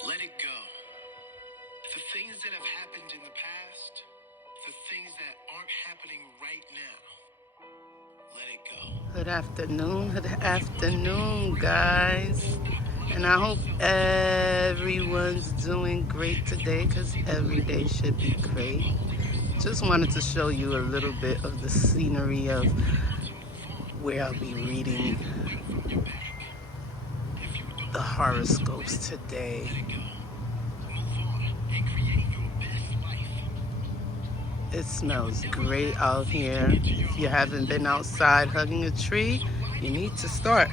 Let it go. The things that have happened in the past, the things that aren't happening right now, let it go. Good afternoon, guys. And I hope everyone's doing great today, because every day should be great. Just wanted to show you a little bit of the scenery of where I'll be reading the horoscopes today. It smells great out here. If you haven't been outside hugging a tree, you need to start.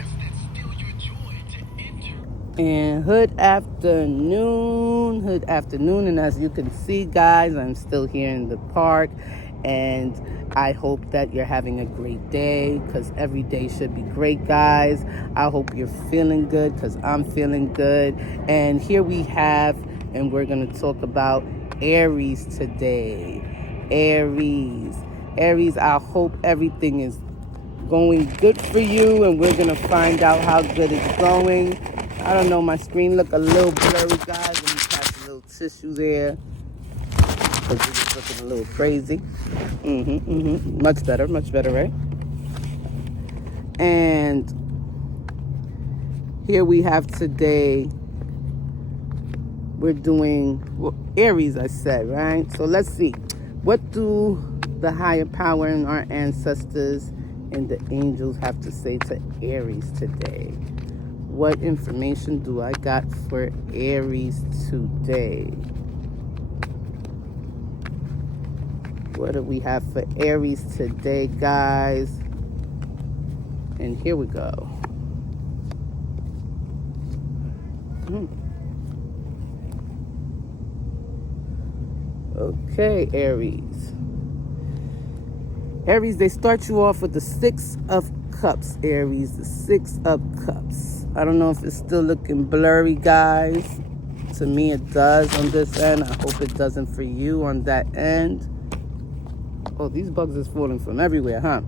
And good afternoon. And as you can see, guys, I'm still here in the park. And I hope that you're having a great day, because every day should be great, guys. I hope you're feeling good, because I'm feeling good. And here we have, and we're going to talk about Aries today. Aries, I hope everything is going good for you, and we're going to find out how good it's going. I don't know, my screen look a little blurry, guys. Let me pass a little tissue there, because it was looking a little crazy. Much better, right? And here we have today, we're doing Aries, I said, right? So let's see. What do the higher power and our ancestors and the angels have to say to Aries today? What information do I got for Aries today? What do we have for Aries today, guys? And here we go. Okay, Aries. Aries, they start you off with the Six of Cups, Aries. The Six of Cups. I don't know if it's still looking blurry, guys. To me, it does on this end. I hope it doesn't for you on that end. Oh, these bugs is falling from everywhere, huh?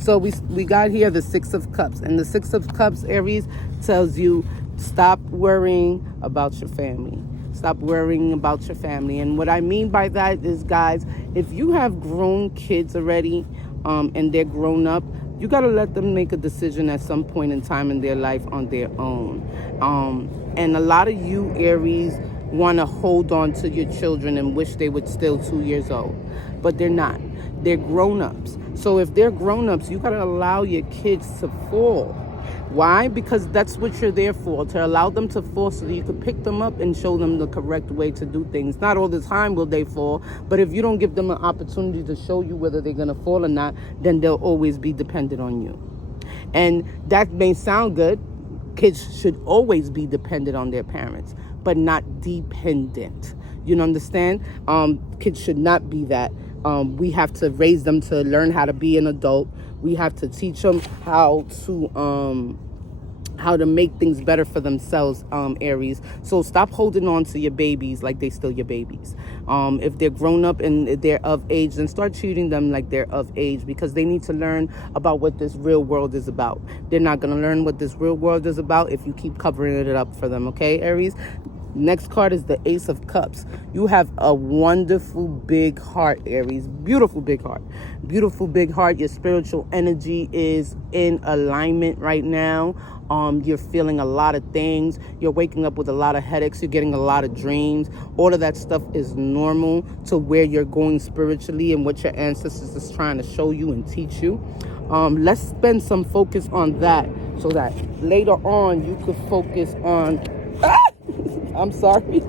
So we got here the Six of Cups. And the Six of Cups, Aries, tells you stop worrying about your family. Stop worrying about your family. And what I mean by that is, guys, if you have grown kids already, and they're grown up, you got to let them make a decision at some point in time in their life on their own. And a lot of you, Aries, want to hold on to your children and wish they were still 2 years old. But they're not. They're grown-ups. So if they're grown-ups, you got to allow your kids to fall. Why? Because that's what you're there for, to allow them to fall so that you can pick them up and show them the correct way to do things. Not all the time will they fall, but if you don't give them an opportunity to show you whether they're going to fall or not, then they'll always be dependent on you. And that may sound good. Kids should always be dependent on their parents, but not dependent. You understand? Kids should not be that. We have to raise them to learn how to be an adult. We have to teach them how to make things better for themselves, Aries. So stop holding on to your babies like they still your babies. If they're grown up and they're of age, then start treating them like they're of age, because they need to learn about what this real world is about. They're not going to learn what this real world is about if you keep covering it up for them, okay, Aries? Next card is the Ace of Cups. You have a wonderful big heart, Aries. Beautiful big heart. Beautiful big heart. Your spiritual energy is in alignment right now. You're feeling a lot of things. You're waking up with a lot of headaches. You're getting a lot of dreams. All of that stuff is normal to where you're going spiritually and what your ancestors is trying to show you and teach you. Let's spend some focus on that so that later on you could focus on... I'm sorry.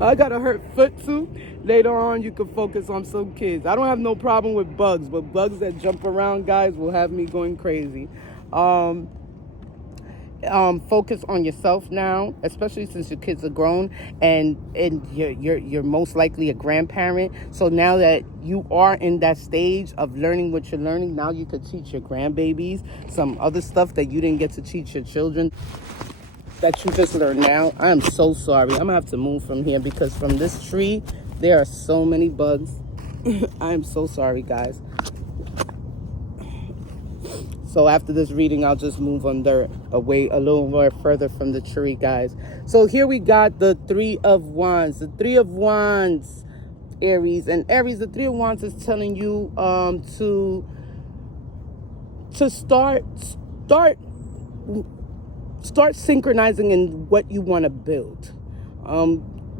I got a hurt foot too. Later on, you can focus on some kids. I don't have no problem with bugs, but bugs that jump around, guys, will have me going crazy. Focus on yourself now, especially since your kids are grown, and you're most likely a grandparent. So now that you are in that stage of learning what you're learning, now you could teach your grandbabies some other stuff that you didn't get to teach your children, that you just learned now. I am so sorry. I'm gonna have to move from here because from this tree there are so many bugs. I am so sorry, guys. So after this reading, I'll just move away a little more further from the tree, guys. So here we got the Three of Wands. The Three of Wands, Aries. And Aries, the Three of Wands is telling you to start synchronizing in what you want to build.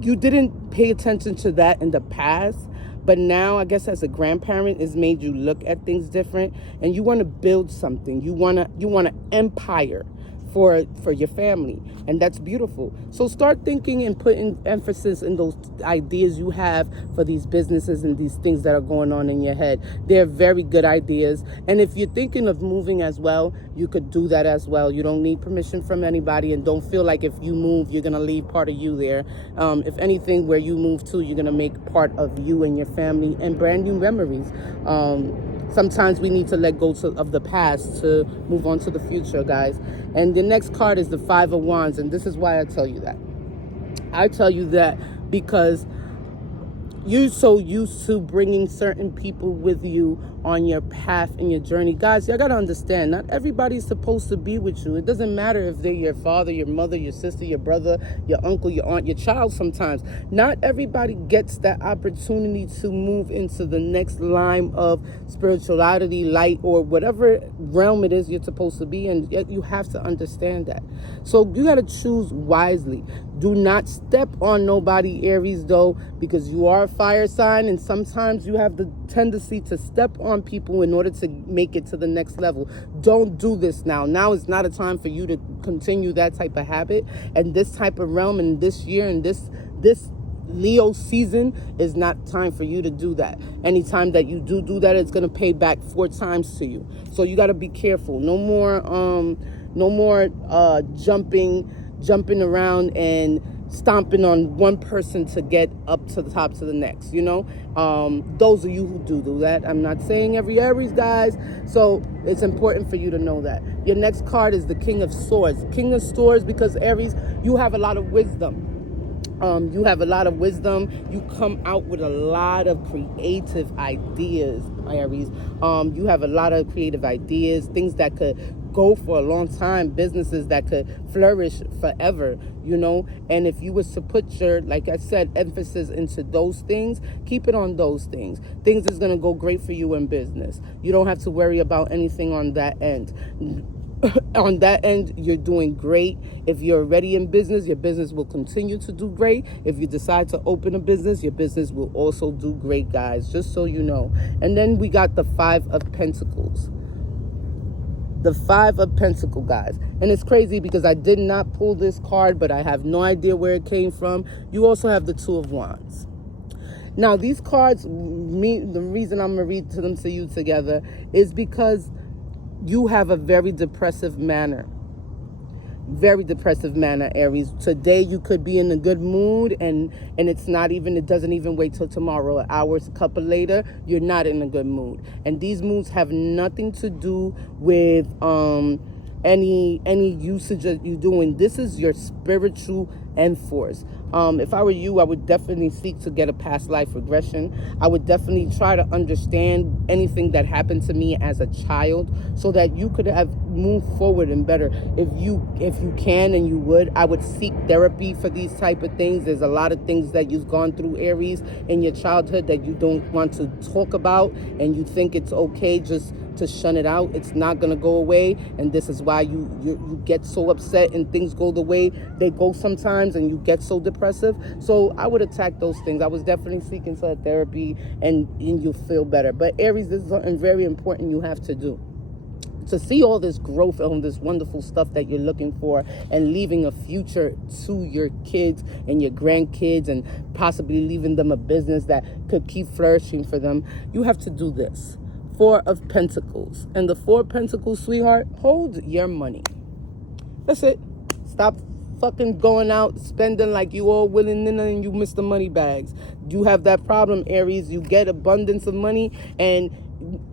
You didn't pay attention to that in the past, but now I guess as a grandparent, it's made you look at things different, and you want to build something. You want an empire for your family, and that's beautiful. So start thinking and putting emphasis in those ideas you have for these businesses and these things that are going on in your head. They're very good ideas, and if you're thinking of moving as well, you could do that as well. You don't need permission from anybody, and don't feel like if you move, you're gonna leave part of you there. If anything, where you move to, you're gonna make part of you and your family and brand new memories. Sometimes we need to let go of the past to move on to the future, guys. And the next card is the Five of Wands, and this is why I tell you that. I tell you that because you're so used to bringing certain people with you on your path and your journey. Guys, y'all got to understand, not everybody's supposed to be with you. It doesn't matter if they're your father, your mother, your sister, your brother, your uncle, your aunt, your child sometimes. Not everybody gets that opportunity to move into the next line of spirituality, light, or whatever realm it is you're supposed to be in. Yet you have to understand that. So you got to choose wisely. Do not step on nobody, Aries, though, because you are a fire sign, and sometimes you have the tendency to step on people in order to make it to the next level. Don't do this now. Now is not a time for you to continue that type of habit, and this type of realm, and this year, and this Leo season is not time for you to do that. Anytime that you do that, it's going to pay back 4 times to you. So you got to be careful. No more jumping around and stomping on one person to get up to the top to the next, those of you who do that. I'm not saying every Aries, guys, so it's important for you to know that. Your next card is the King of Swords. King of Swords, because Aries, you have a lot of wisdom. You have a lot of wisdom. You come out with a lot of creative ideas, Aries. You have a lot of creative ideas, things that could go for a long time, businesses that could flourish forever, and if you was to put your, like I said, emphasis into those things, keep it on those things. Things is going to go great for you in business. You don't have to worry about anything on that end. On that end, you're doing great. If you're already in business, your business will continue to do great. If you decide to open a business, your business will also do great, guys, just so you know. And then we got the Five of Pentacles. The Five of Pentacles, guys. And it's crazy because I did not pull this card, but I have no idea where it came from. You also have the Two of Wands. Now, these cards, the reason I'm going to read them to you together is because you have a very depressive manner. Very depressive manner, Aries. Today you could be in a good mood, and it doesn't even wait till tomorrow. Hours, a couple later, you're not in a good mood. And these moods have nothing to do with any usage that you're doing. This is your spiritual end force. If I were you, I would definitely seek to get a past life regression. I would definitely try to understand anything that happened to me as a child so that you could have moved forward and better. If you can and you would, I would seek therapy for these type of things. There's a lot of things that you've gone through, Aries, in your childhood that you don't want to talk about, and you think it's okay just to shun it out. It's not going to go away, and this is why you get so upset and things go the way they go sometimes, and you get so depressive. So I would attack those things. I was definitely seeking for therapy, and you'll feel better. But Aries, this is something very important you have to do. To see all this growth and this wonderful stuff that you're looking for, and leaving a future to your kids and your grandkids, and possibly leaving them a business that could keep flourishing for them, you have to do this. Four of Pentacles. And the Four of Pentacles, sweetheart, hold your money. That's it. Stop fucking going out spending like you all willing and you miss the money bags. You have that problem, Aries. You get abundance of money, and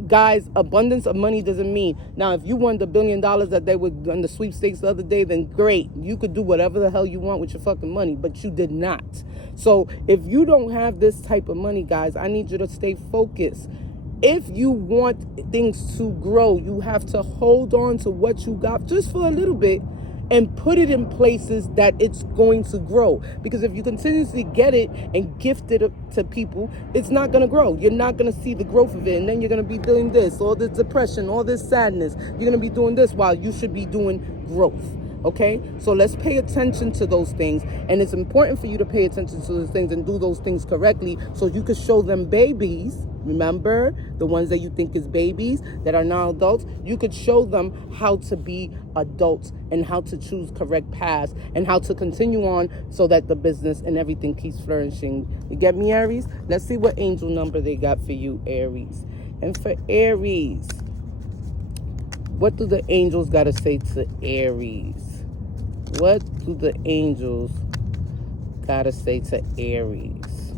guys, abundance of money doesn't mean, now if you won the $1 billion that they were on the sweepstakes the other day, then great, you could do whatever the hell you want with your fucking money, but you did not. So if you don't have this type of money, guys, I need you to stay focused. if you want things to grow, you have to hold on to what you got just for a little bit and put it in places that it's going to grow. Because if you continuously get it and gift it to people, it's not going to grow. You're not going to see the growth of it. And then you're going to be doing this, all this depression, all this sadness. You're going to be doing this while you should be doing growth. Okay? So let's pay attention to those things. And it's important for you to pay attention to those things and do those things correctly so you can show them babies. Remember, the ones that you think is babies that are now adults, you could show them how to be adults and how to choose correct paths and how to continue on so that the business and everything keeps flourishing. You get me, Aries? Let's see what angel number they got for you, Aries. And for Aries, what do the angels got to say to Aries? What do the angels got to say to Aries?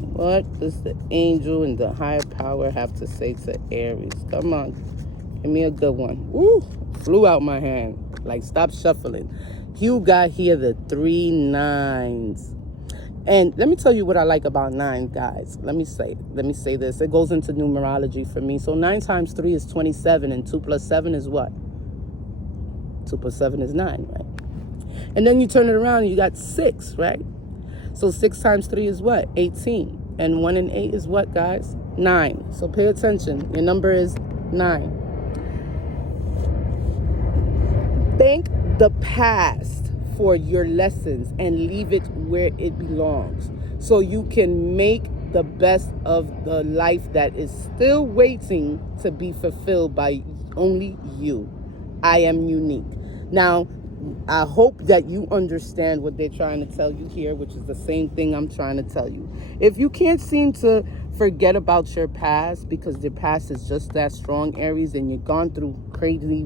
What does the angel and the higher power have to say to Aries? Come on. Give me a good one. Ooh, flew out my hand. Like, stop shuffling. You got here the 3 9s. And let me tell you what I like about 9, guys. Let me say this. It goes into numerology for me. So 9 times 3 is 27. And 2 plus 7 is what? 2 plus 7 is 9, right? And then you turn it around and you got 6, right? So 6 times 3 is what? 18. And 1 and 8 is what, guys? 9. So pay attention. Your number is 9. Thank the past for your lessons and leave it where it belongs so you can make the best of the life that is still waiting to be fulfilled by only you. I am unique. Now, I hope that you understand what they're trying to tell you here, which is the same thing I'm trying to tell you. If you can't seem to forget about your past because your past is just that strong, Aries, and you've gone through crazy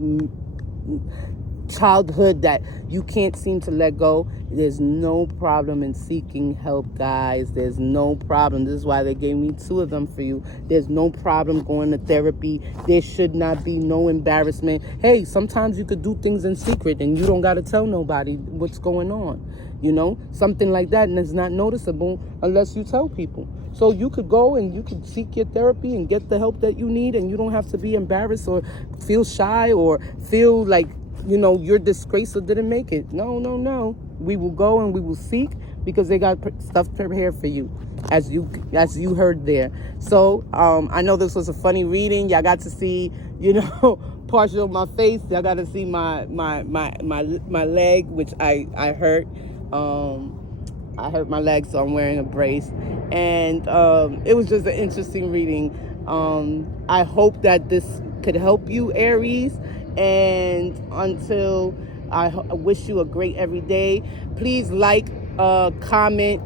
childhood that you can't seem to let go, there's no problem in seeking help, guys. There's no problem. This is why they gave me 2 of them for you. There's no problem going to therapy. There should not be no embarrassment. Hey, sometimes you could do things in secret and you don't got to tell nobody what's going on. You know, something like that, and it's not noticeable unless you tell people. So you could go and you could seek your therapy and get the help that you need, and you don't have to be embarrassed or feel shy or feel like, you know, you're disgraced or didn't make it. No. We will go and we will seek because they got stuff prepared for you, as you heard there. So I know this was a funny reading. Y'all got to see, you know, partial of my face. Y'all got to see my leg, which I hurt. I hurt my leg, so I'm wearing a brace. And it was just an interesting reading. I hope that this could help you, Aries. And until I wish you a great everyday. Please like, comment,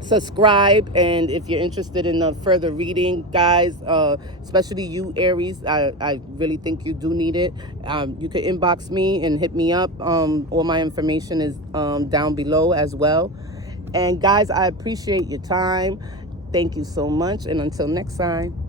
subscribe, and if you're interested in a further reading, guys, especially you, Aries, I really think you do need it. You could inbox me and hit me up. All my information is down below as well. And guys, I appreciate your time. Thank you so much, and until next time.